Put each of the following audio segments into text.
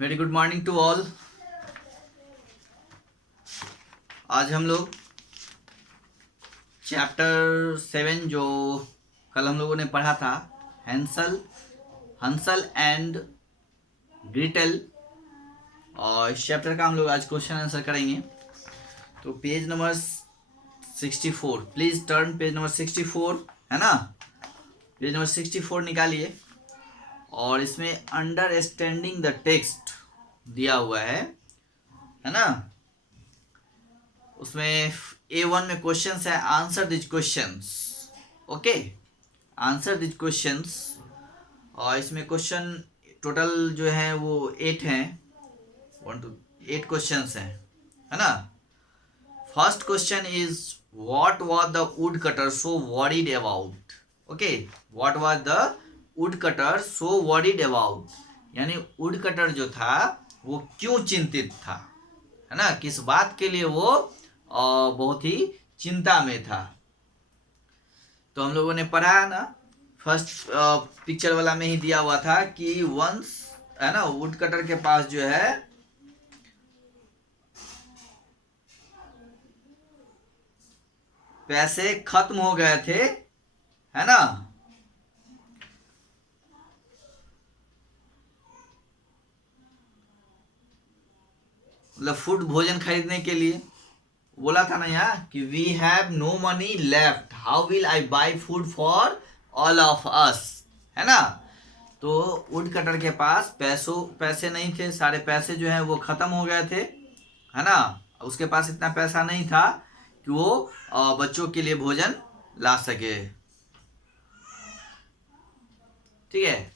Very good morning to all. आज हम लोग चैप्टर 7 जो कल हम लोगों ने पढ़ा था, हंसल हंसल एंड ग्रीटल, और इस चैप्टर का हम लोग आज क्वेश्चन आंसर करेंगे। तो page number 64, please turn page number 64, है ना। पेज नंबर 64 निकालिए और इसमें अंडरस्टैंडिंग द टेक्स्ट दिया हुआ है ना। उसमें A1 में क्वेश्चंस है, answer this questions. Okay, answer this questions. और इसमें क्वेश्चन टोटल जो है वो 8 हैं, 8 क्वेश्चंस हैं, है ना। First question is what was the wood cutter so worried about. Okay, what was the wood cutter so worried about, यानी वुड कटर जो था वो क्यों चिंतित था, है ना। किस बात के लिए वो बहुत ही चिंता में था। तो हम लोगों ने पढ़ा है ना, फर्स्ट पिक्चर वाला में ही दिया हुआ था कि वंस, है ना, वुड कटर के पास जो है पैसे खत्म हो गए थे, है ना। मतलब फूड, भोजन खरीदने के लिए बोला था ना यहाँ कि we have no money left, how will I buy food for all of us, है ना। तो वुड कटर के पास पैसे नहीं थे, सारे पैसे जो हैं वो खत्म हो गए थे, है ना। उसके पास इतना पैसा नहीं था कि वो बच्चों के लिए भोजन ला सके। ठीक है,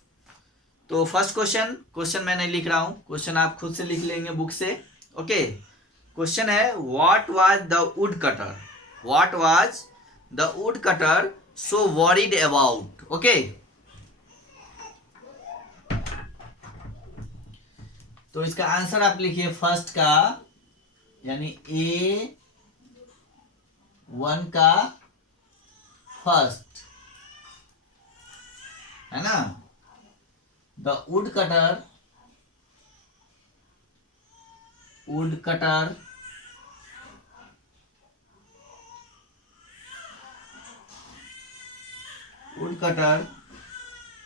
तो फर्स्ट क्वेश्चन मैं नहीं लिख रहा हूं, क्वेश्चन आप खुद से लिख लेंगे बुक से। ओके, क्वेश्चन है what was the wood cutter, what was the wood cutter so worried about. Okay, तो इसका आंसर आप लिखिए फर्स्ट का, यानी A1 का फर्स्ट, है ना। The wood cutter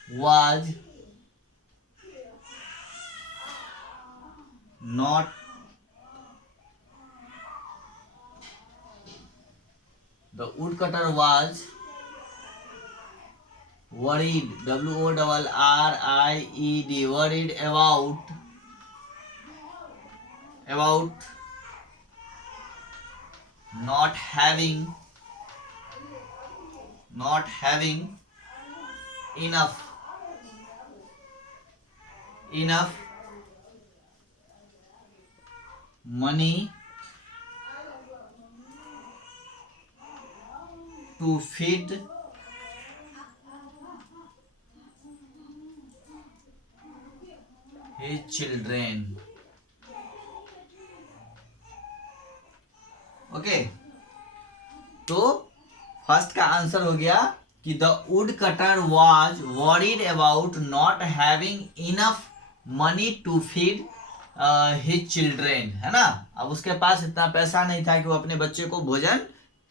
was not the woodcutter was worried, WORRIED, worried about not having enough money to feed his children। Okay, तो फर्स्ट का आंसर हो गया कि the woodcutter was worried about not having enough money to feed his children, है ना। अब उसके पास इतना पैसा नहीं था कि वो अपने बच्चे को भोजन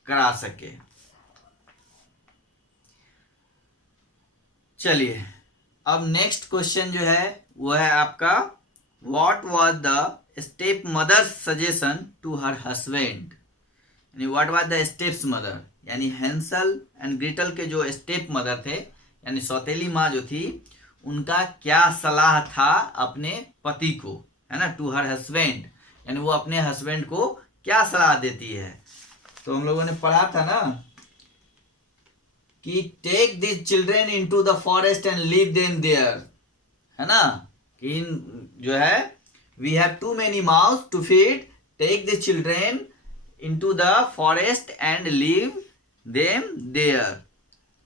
करा सके। चलिए, अब नेक्स्ट क्वेश्चन जो है वो है आपका what was the step mother suggestion to her husband, यानी what was the steps mother, यानी हैंसल एंड ग्रीटल के जो स्टेप मदर थे, यानी सौतेली माँ जो थी, उनका क्या सलाह था अपने पति को, है ना, टू हर हस्बैंड, यानी वो अपने हस्बैंड को क्या सलाह देती है। तो हम लोगों ने पढ़ा था ना कि take this children into the forest and leave them there, है ना। कि जो है we have too many mouths to feed, take this children into the forest and leave them there,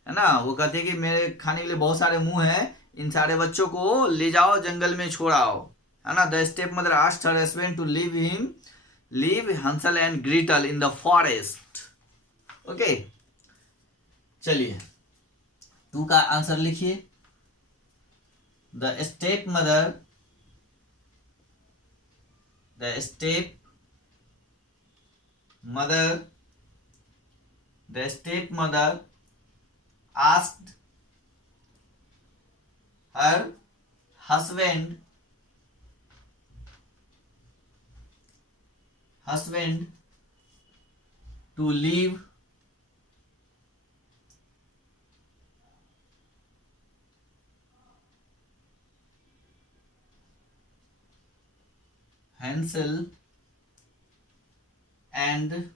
है ना। वो कहते हैं कि मेरे खाने के लिए बहुत सारे मुंह हैं, इन सारे बच्चों को ले जाओ, जंगल में छोड़ाओ, है ना। The step mother asked her husband to leave Hansel and Gretel in the forest. Okay, चलिए 2 का आंसर लिखिए। The step mother The stepmother the stepmother asked her husband to leave Hansel and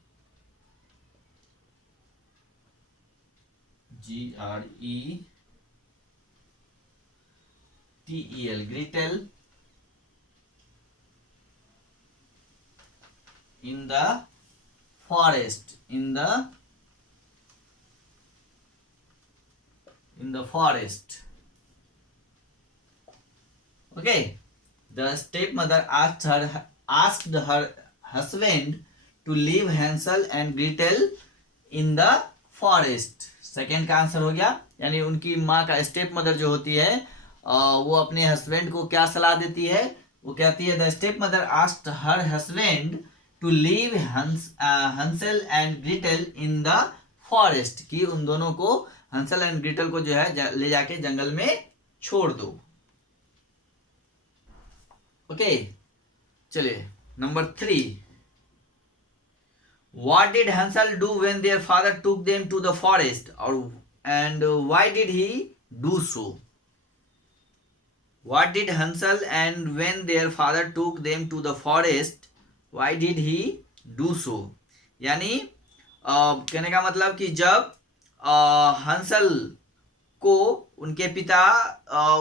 Gretel in the forest. In the forest. Okay. The stepmother asked her husband to leave Hansel and Gretel in the forest. Second का answer हो गया, यानी उनकी माँ का step mother जो होती है वो अपने हस्बैंड को क्या सलाह देती है, वो कहती है the step mother asked her husband to leave Hansel and Gretel in the forest, कि उन दोनों को हंसल एंड ग्रीटल को जो है ले जाके जंगल में छोड़ दो। ओके चलिए number 3, what did Hansel do when their father took them to the forest, and why did he do so? What did Hansel and when their father took them to the forest, why did he do so? यानी कहने का मतलब कि जब हंसल को उनके पिता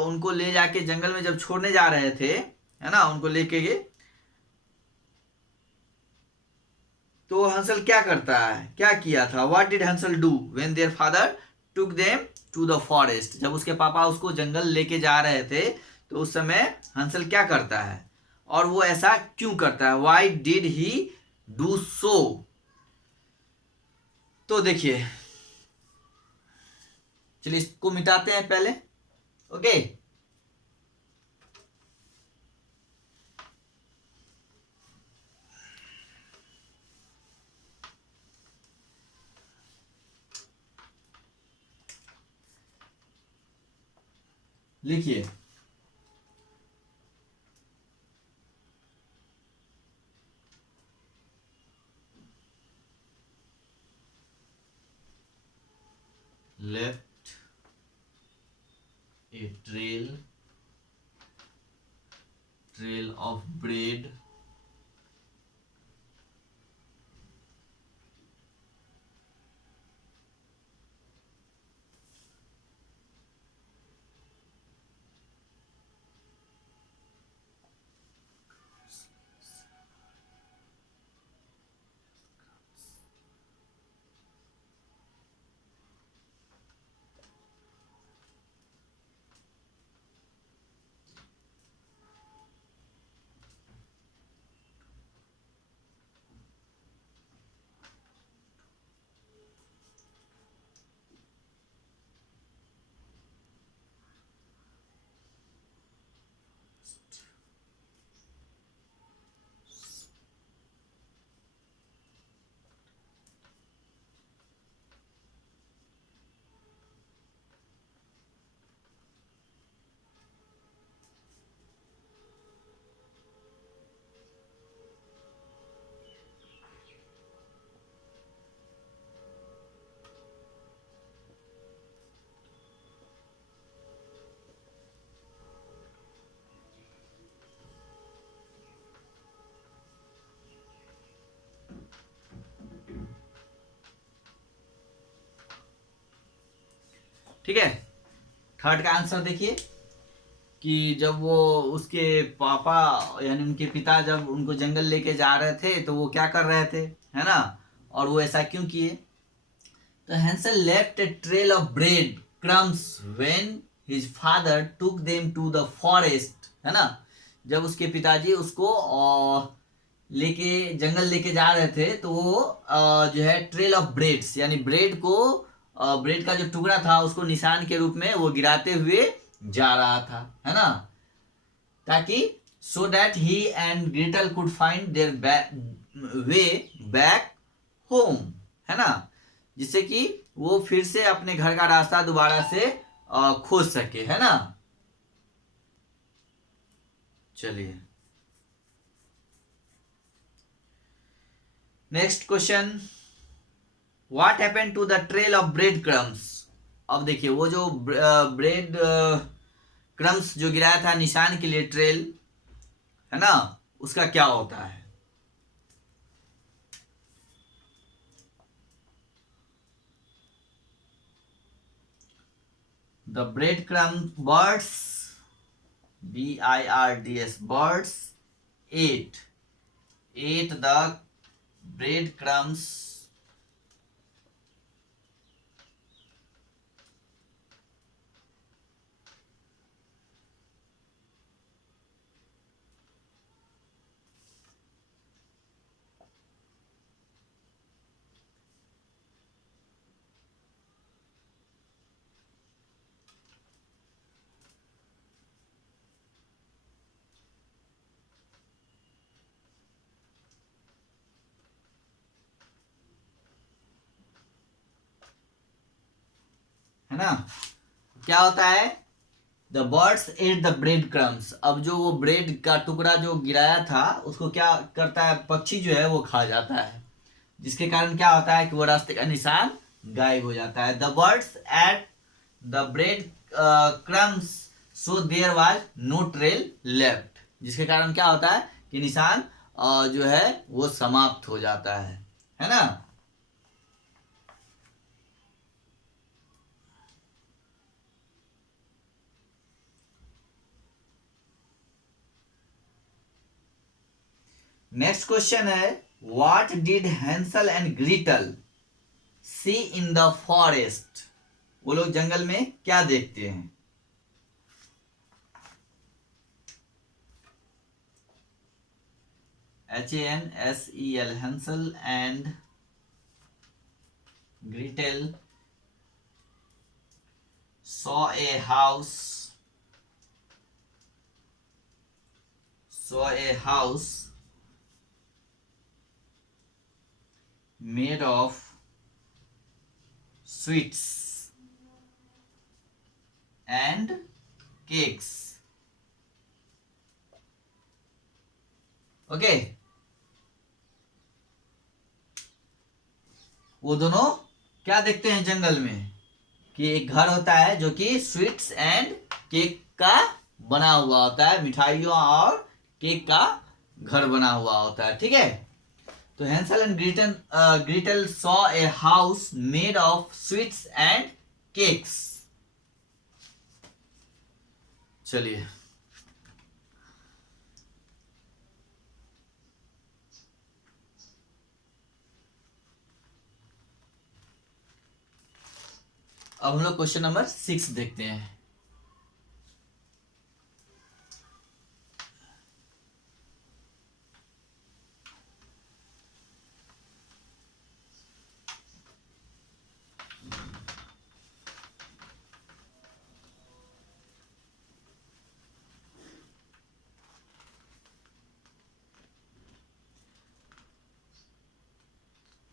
उनको ले जाके जंगल में जब छोड़ने जा रहे थे, है ना, उनको लेके गए, तो हंसल क्या करता है, क्या किया था, what did Hansel do when their father took them to the forest, जब उसके पापा उसको जंगल लेके जा रहे थे तो उस समय हंसल क्या करता है और वो ऐसा क्यों करता है, why did he do so. तो देखिए चलिए इसको मिटाते हैं पहले। ओके लिखिए left a trail of bread ठीक है। थर्ड का आंसर देखिए कि जब वो उसके पापा यानी उनके पिता जब उनको जंगल लेके जा रहे थे तो वो क्या कर रहे थे, है ना, और वो ऐसा क्यों किए। तो Hansel left a trail of bread crumbs when his father took them to the forest, है ना, जब उसके पिताजी उसको लेके जंगल लेके जा रहे थे तो वो जो है ट्रेल ऑफ ब्रेड्स यानी ब्रेड का जो टुकड़ा था उसको निशान के रूप में वो गिराते हुए जा रहा था, है ना, ताकि so that he and Gretel could find their way back home, है ना, जिससे कि वो फिर से अपने घर का रास्ता दोबारा से खोज सके, है ना। चलिए next question, what happened to the trail of bread crumbs. अब देखिए वो जो ब्रेड क्रम्स जो गिराया था निशान के लिए, ट्रेल, है ना, उसका क्या होता है। The bread crumb birds, BIRDS, birds ate the breadcrumbs है ना, क्या होता है, the birds ate the bread crumbs. अब जो वो ब्रेड का टुकड़ा जो गिराया था उसको क्या करता है, पक्षी जो है वो खा जाता है, जिसके कारण क्या होता है कि वो रास्ते का निशान गायब हो जाता है। The birds ate the bread crumbs so there was no trail left, जिसके कारण क्या होता है कि निशान जो है वो समाप्त हो जाता है ना। नेक्स्ट क्वेश्चन है, what did Hansel and Gretel see in the forest. वो लोग जंगल में क्या देखते हैं। HANSEL, Hansel and Gretel saw a house made of sweets and cakes। Okay, वो दोनों क्या देखते हैं जंगल में कि एक घर होता है जो कि स्वीट्स एंड केक का बना हुआ होता है, मिठाइयों और केक का घर बना हुआ होता है, ठीक है। तो Hansel and Gretel saw a house made of sweets and cakes. चलिए अब हम लोग क्वेश्चन नंबर 6 देखते हैं।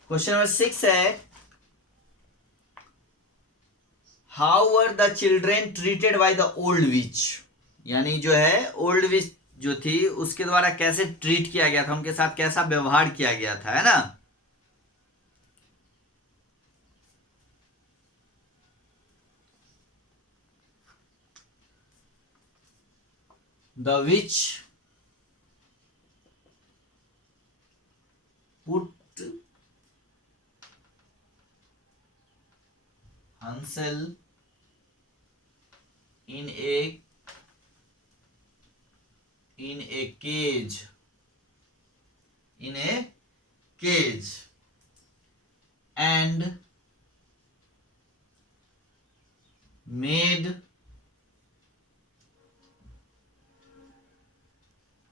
क्वेश्चन नंबर 6 है, how were the children treated by the old witch. यानी जो है ओल्ड विच जो थी उसके द्वारा कैसे ट्रीट किया गया था, उनके साथ कैसा व्यवहार किया गया था, है ना। The which put Hansel in a cage, and made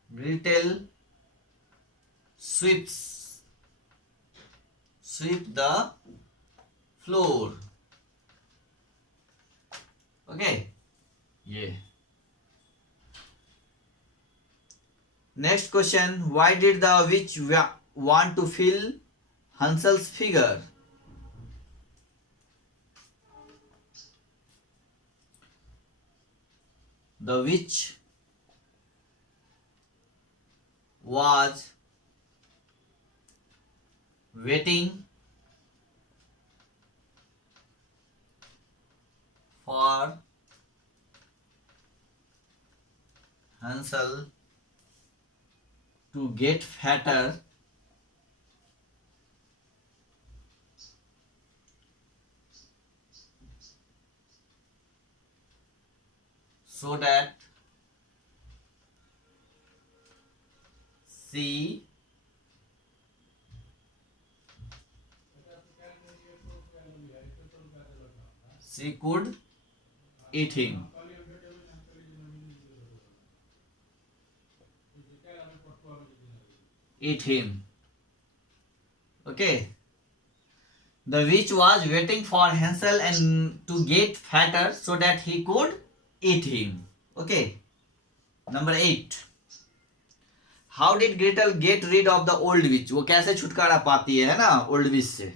Gretel sweep the floor। Okay, ये next question, why did the witch want to fill Hansel's figure? The witch was waiting for Hansel to get fatter so that she could eat him. Eat him. Okay. The witch was waiting for Hansel and to get fatter so that he could eat him. Okay. Number 8. How did Gretel get rid of the old witch? वो कैसे छुटकारा पाती है ना old विच से?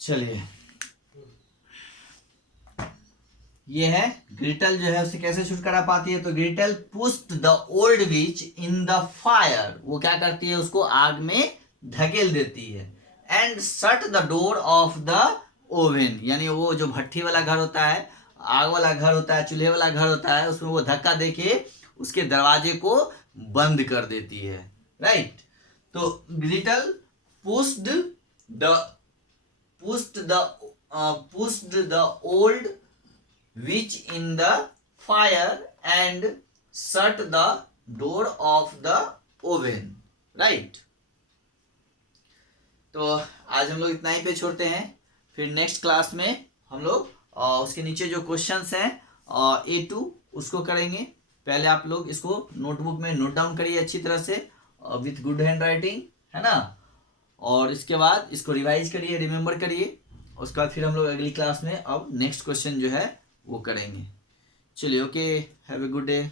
चलिए, ये है ग्रिटल जो है उसे कैसे छुटकारा पाती है। तो Gretel pushed the old witch in the fire, वो क्या करती है उसको आग में धकेल देती है। And shut the door of the oven, यानी वो जो भट्टी वाला घर होता है, आग वाला घर होता है, चूल्हे वाला घर होता है, उसमें वो धक्का देके उसके दरवाजे को बंद कर देती है। राइट। तो Gretel pushed the old witch in the fire and shut the door of the oven. Right. तो आज हम लोग इतना ही पे छोड़ते हैं, फिर नेक्स्ट क्लास में हम लोग उसके नीचे जो क्वेश्चंस हैं A2 उसको करेंगे। पहले आप लोग इसको नोटबुक में नोट डाउन करिए अच्छी तरह से विथ गुड हैंड राइटिंग, है ना, और इसके बाद इसको रिवाइज करिए, रिमेम्बर करिए। उसके बाद फिर हम लोग अगली क्लास में अब नेक्स्ट क्वेश्चन जो है वो करेंगे। चलिए, okay, have a good day.